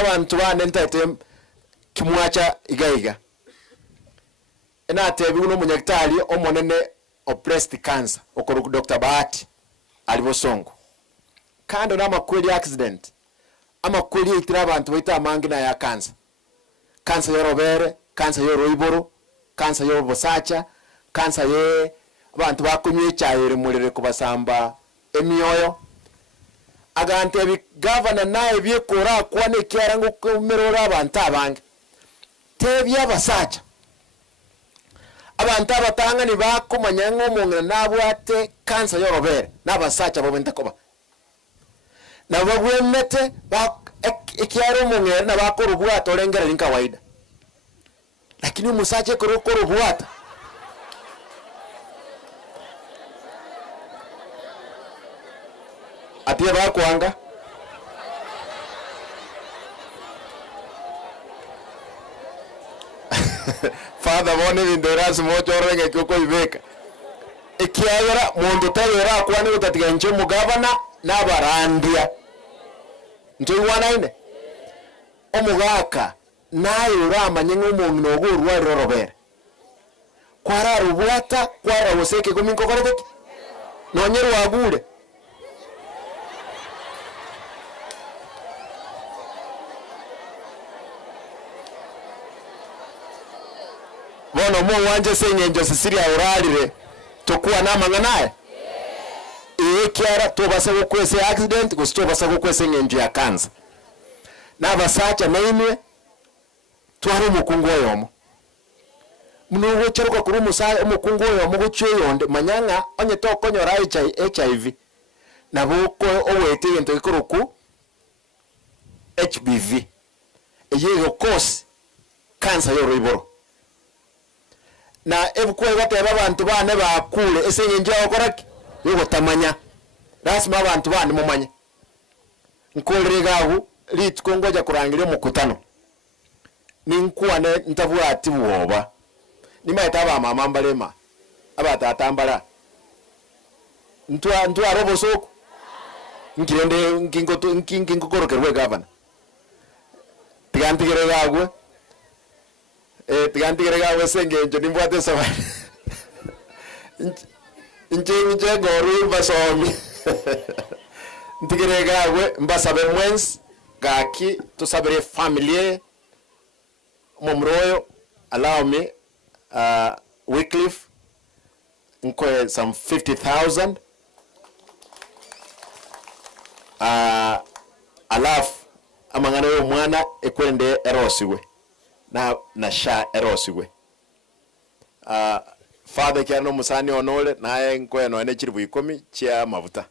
abantu bane ntete kimwacha igaiga ena tebi uno munyaktari omonene o breast cancer okoro Dr. Bahati alibosongo kando na makweli accident ama kweli itira abantu baita mangina ya cancer yorobere, cancer yoroiboro, cancer yorobosacha, cancer ye abantu bakunywe cyayere murere kubasamba emyoyo agante ebi governor naye byekora kwane kyarango kumerora abantu abange tebi abasacha abantu abatanga ni bakomanya ng'omongana nabwate cancer yorobere nabasacha babenta koba nabagwemete ikiaro mongere na bakoro bwata orengera ni kawaida lakini umusache koro bwata atie bakwanga father bone binderas mocho renge kyoko ibeka ikiagera mundu tayera kwane utatiga nche mugabana nabarandia nto iwanaine omugaka naye uramanye ng'omuntu ogurwa rorobere kwara rubwata kwara woseke gominko korobeki nonyeru wagure bono mo wanje senyenjo sisiria uralire tokuwa namanga naye kiara tobasa gukwese accident gustobasa gukwese ngenjo ya cancer nabasacha naimwe twari umukungu oyomo muno cheruka kuri umusa umukungu oyomo gucyeyonde manyanga onye tokonyora HIV nabuko owete into ikuruku HBV eyego cause cancer yoriboro na ebukwe bateba abantu bane bakule esengenje okoraki yogo tamanya rasima abantu bane mumanye nkoleregahu litkongoja kurangira mukutano ninkuwane ntabwa ati woba nimaita aba mama mbalema abatatambala ntwa robo soko ngirende ngingokorokerwe governor tigantigeregagwe tigantigeregagwe sengenjo nimbwate sawa nje goru basomi ntigeregagwe mbasabe mwens gaki tusabere family Momroyo allow me Wycliffe nko some 50,000 alafu amangana yo mwana ekwende erosiwe na sha erosiwe father kyano musani onole naye nko eno ene kiri buyikomi kya mavuta